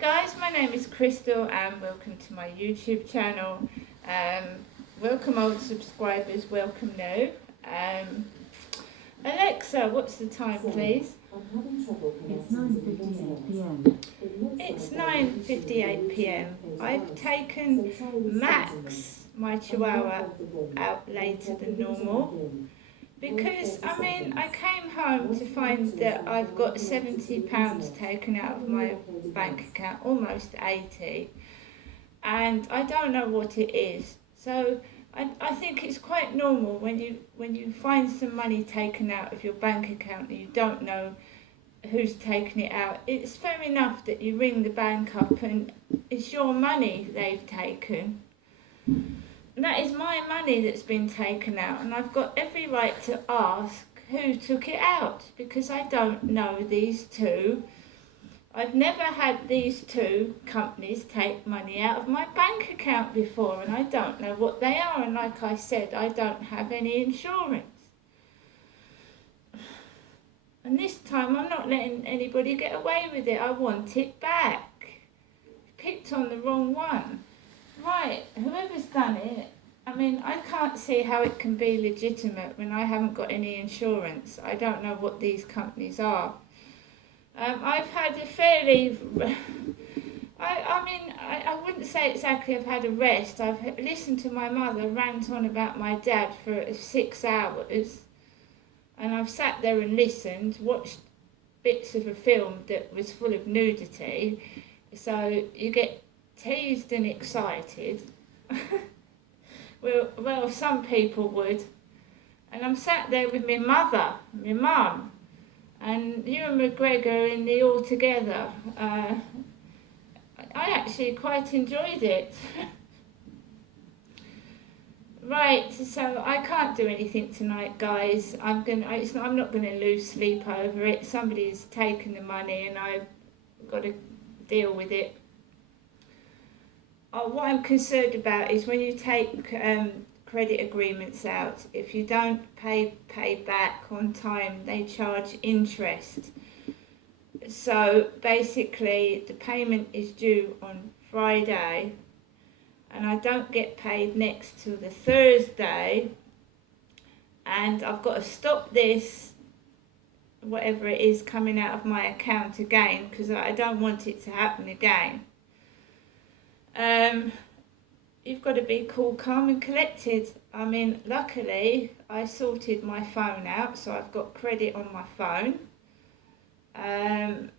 Guys, my name is Crystal and welcome to my YouTube channel. Welcome old subscribers, welcome new. Alexa, what's the time please? It's 9:58 p.m. It's 9:58 p.m. I've taken Max, my chihuahua, out later than normal. Because, I came home to find that I've got £70 taken out of my bank account, almost 80, and I don't know what it is. So I think it's quite normal when you find some money taken out of your bank account and you don't know who's taken it out. It's fair enough that you ring the bank up and it's your money they've taken. That is my money that's been taken out, and I've got every right to ask who took it out, because I don't know these two. I've never had these two companies take money out of my bank account before, and I don't know what they are, and like I said, I don't have any insurance. And this time I'm not letting anybody get away with it. I want it back. Picked on the wrong one. Right, whoever's done it, I can't see how it can be legitimate when I haven't got any insurance. I don't know what these companies are. I've had a fairly, I wouldn't say exactly I've had a rest. I've listened to my mother rant on about my dad for 6 hours, and I've sat there and listened, watched bits of a film that was full of nudity, so you get teased and excited. well, some people would. And I'm sat there with my mother, my mum, and Ewan McGregor in the All Together. I actually quite enjoyed it. Right, so I can't do anything tonight, guys. I'm not going to lose sleep over it. Somebody's taken the money and I've got to deal with it. What I'm concerned about is when you take credit agreements out, if you don't pay back on time, they charge interest. So basically the payment is due on Friday and I don't get paid next till the Thursday, and I've got to stop this, whatever it is, coming out of my account again, because I don't want it to happen again. You've got to be cool, calm and collected. Luckily I sorted my phone out, so I've got credit on my phone. And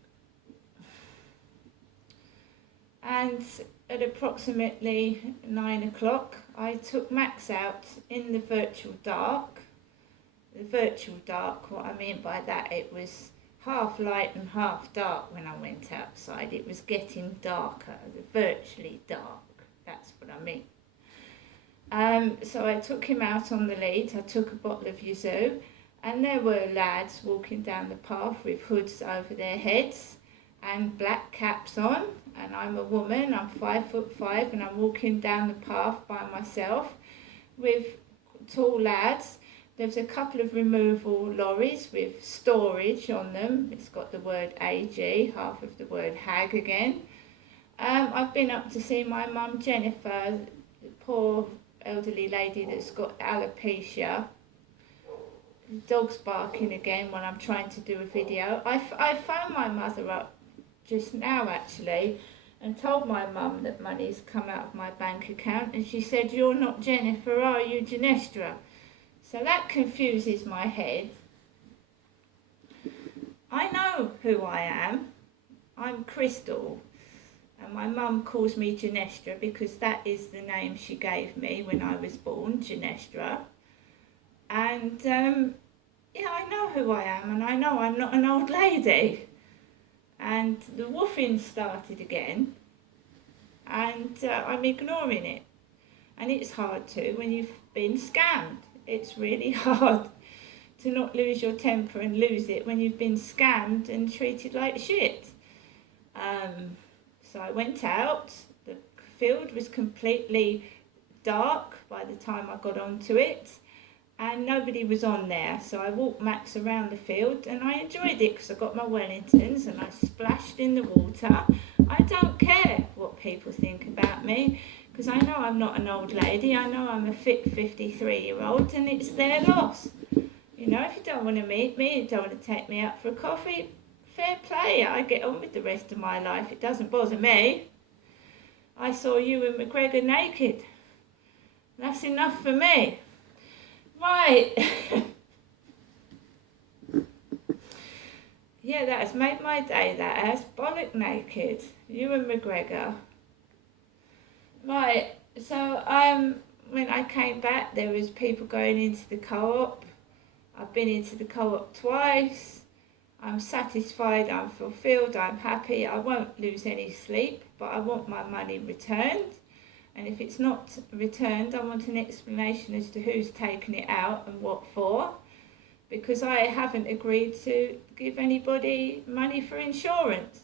at approximately 9 o'clock I took Max out in the virtual dark. The virtual dark, what I mean by that, it was half light and half dark when I went outside. It was getting darker, virtually dark, that's what I mean. So I took him out on the lead. I took a bottle of Yuzu, and there were lads walking down the path with hoods over their heads and black caps on, and I'm a woman, I'm 5'5", and I'm walking down the path by myself with tall lads. There's a couple of removal lorries with storage on them. It's got the word AG, half of the word hag again. I've been up to see my mum Jennifer, the poor elderly lady that's got alopecia. The dog's barking again when I'm trying to do a video. I phoned my mother up just now actually and told my mum that money's come out of my bank account, and she said, "You're not Jennifer, are you, Genestra?" So that confuses my head. I know who I am. I'm Crystal. And my mum calls me Genestra because that is the name she gave me when I was born, Genestra. And I know who I am, and I know I'm not an old lady. And the woofing started again, and I'm ignoring it. And it's hard to when you've been scammed. It's really hard to not lose your temper and lose it when you've been scammed and treated like shit. So I went out. The field was completely dark by the time I got onto it, and nobody was on there. So I walked Max around the field and I enjoyed it because I got my Wellingtons and I splashed in the water. I don't me, because I know I'm not an old lady. I know I'm a fit 53-year-old, and it's their loss. You know, if you don't want to meet me, you don't want to take me out for a coffee, fair play. I get on with the rest of my life. It doesn't bother me. I saw Ewan McGregor naked. That's enough for me. Right. Yeah, that has made my day, that has. Bollock naked. Ewan McGregor. Right, so when I came back, there was people going into the co-op. I've been into the co-op twice. I'm satisfied, I'm fulfilled, I'm happy. I won't lose any sleep, but I want my money returned. And if it's not returned, I want an explanation as to who's taken it out and what for. Because I haven't agreed to give anybody money for insurance.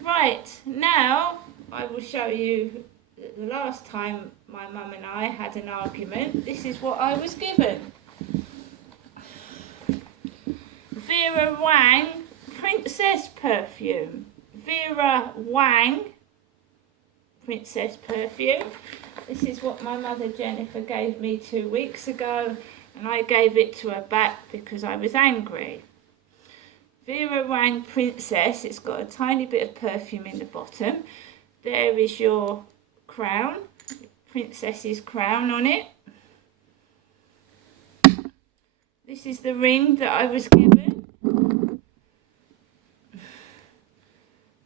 Right, now I will show you the last time my mum and I had an argument. This is what I was given. Vera Wang Princess Perfume. Vera Wang Princess Perfume. This is what my mother Jennifer gave me 2 weeks ago, and I gave it to her back because I was angry. Vera Wang Princess, it's got a tiny bit of perfume in the bottom. There is your crown, princess's crown on it. This is the ring that I was given,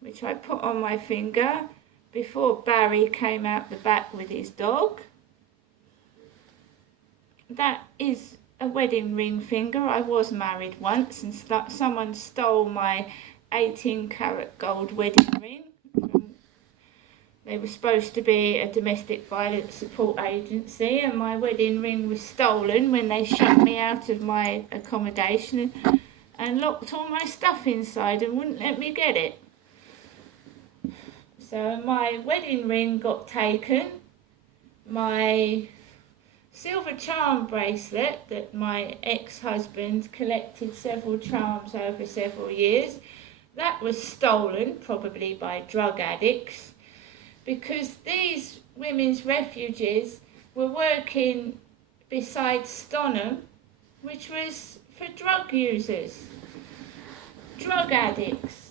which I put on my finger before Barry came out the back with his dog. That is a wedding ring finger. I was married once and someone stole my 18-carat gold wedding ring. They were supposed to be a domestic violence support agency, and my wedding ring was stolen when they shut me out of my accommodation and locked all my stuff inside and wouldn't let me get it. So my wedding ring got taken. My silver charm bracelet that my ex-husband collected several charms over several years, that was stolen, probably by drug addicts, because these women's refuges were working beside Stonham, which was for drug users, drug addicts.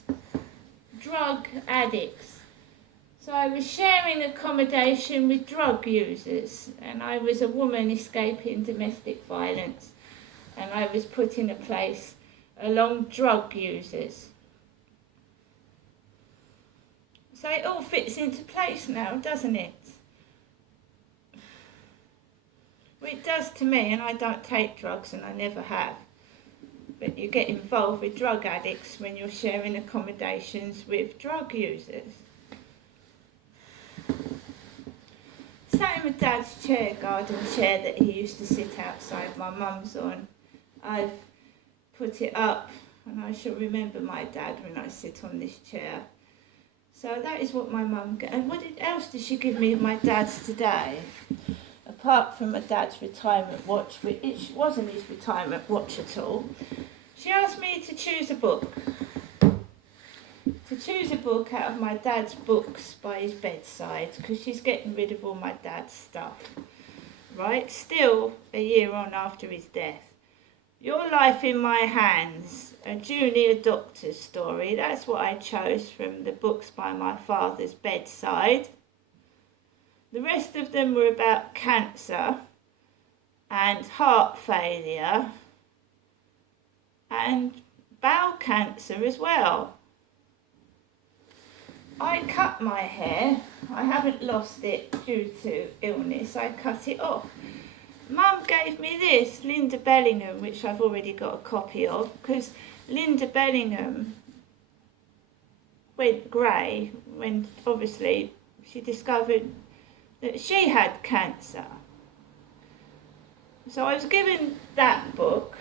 So I was sharing accommodation with drug users, and I was a woman escaping domestic violence, and I was put in a place along drug users. So it all fits into place now, doesn't it? Well, it does to me, and I don't take drugs, and I never have. But you get involved with drug addicts when you're sharing accommodations with drug users. Sat in my dad's chair, garden chair that he used to sit outside my mum's on. I've put it up, and I shall remember my dad when I sit on this chair. So that is what my mum gave. And what else did she give me of my dad's today? Apart from my dad's retirement watch, which wasn't his retirement watch at all. She asked me to choose a book. To choose a book out of my dad's books by his bedside, because she's getting rid of all my dad's stuff. Right? Still a year on after his death. Your Life in My Hands, a junior doctor's story. That's what I chose from the books by my father's bedside. The rest of them were about cancer and heart failure and bowel cancer as well. I cut my hair. I haven't lost it due to illness. I cut it off. Mum gave me this, Linda Bellingham, which I've already got a copy of, because Linda Bellingham went grey when obviously she discovered that she had cancer. So I was given that book,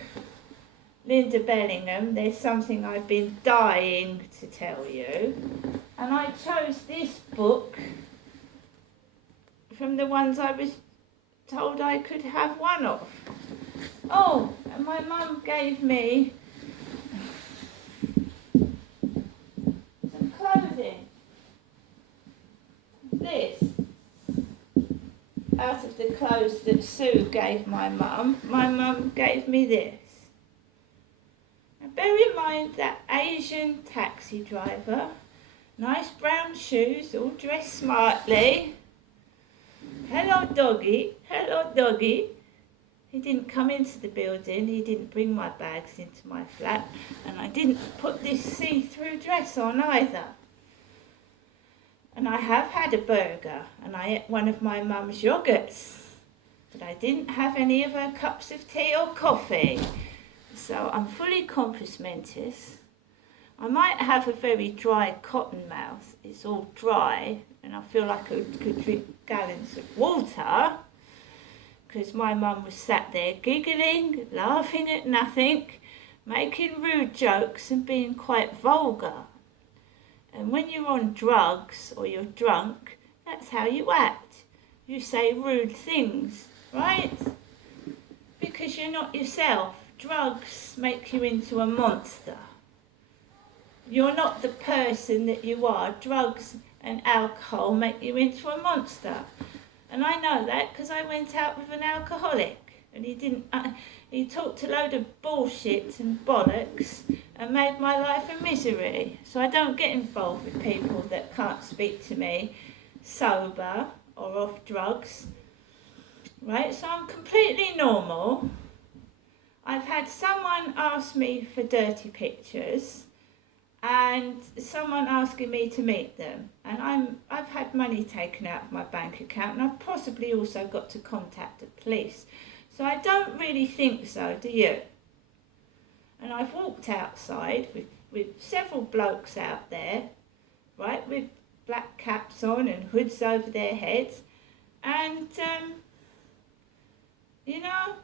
Linda Bellingham, There's Something I've Been Dying to Tell You, and I chose this book from the ones I was told I could have one of. Oh, and my mum gave me some clothing. This. out of the clothes that Sue gave my mum gave me this. Now bear in mind that Asian taxi driver, nice brown shoes, all dressed smartly. Hello doggy, hello doggy. He didn't come into the building, he didn't bring my bags into my flat, and I didn't put this see-through dress on either. And I have had a burger, and I ate one of my mum's yogurts, but I didn't have any of her cups of tea or coffee. So I'm fully compos mentis. I might have a very dry cotton mouth. It's all dry, and I feel like I could drink gallons of water, because my mum was sat there giggling, laughing at nothing, making rude jokes and being quite vulgar. And when you're on drugs or you're drunk, that's how you act. You say rude things, right? Because you're not yourself. Drugs make you into a monster. You're not the person that you are. Drugs and alcohol make you into a monster. And I know that because I went out with an alcoholic, and he talked a load of bullshit and bollocks and made my life a misery. So I don't get involved with people that can't speak to me sober or off drugs. Right? So I'm completely normal. I've had someone ask me for dirty pictures, and someone asking me to meet them, and I've had money taken out of my bank account, and I've possibly also got to contact the police. So I don't really think so, do you? And I've walked outside with several blokes out there, right, with black caps on and hoods over their heads, and you know,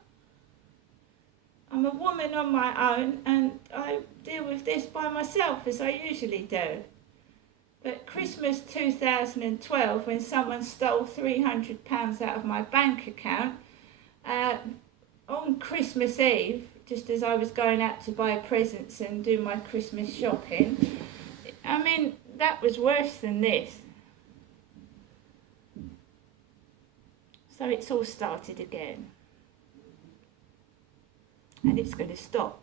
I'm a woman on my own, and I deal with this by myself, as I usually do. But Christmas 2012, when someone stole £300 out of my bank account, on Christmas Eve, just as I was going out to buy presents and do my Christmas shopping, I mean, that was worse than this. So it's all started again. And it's going to stop.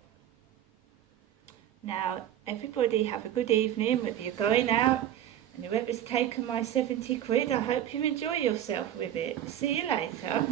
Now, everybody have a good evening, whether you're going out, and whoever's taken my 70 quid, I hope you enjoy yourself with it. See you later.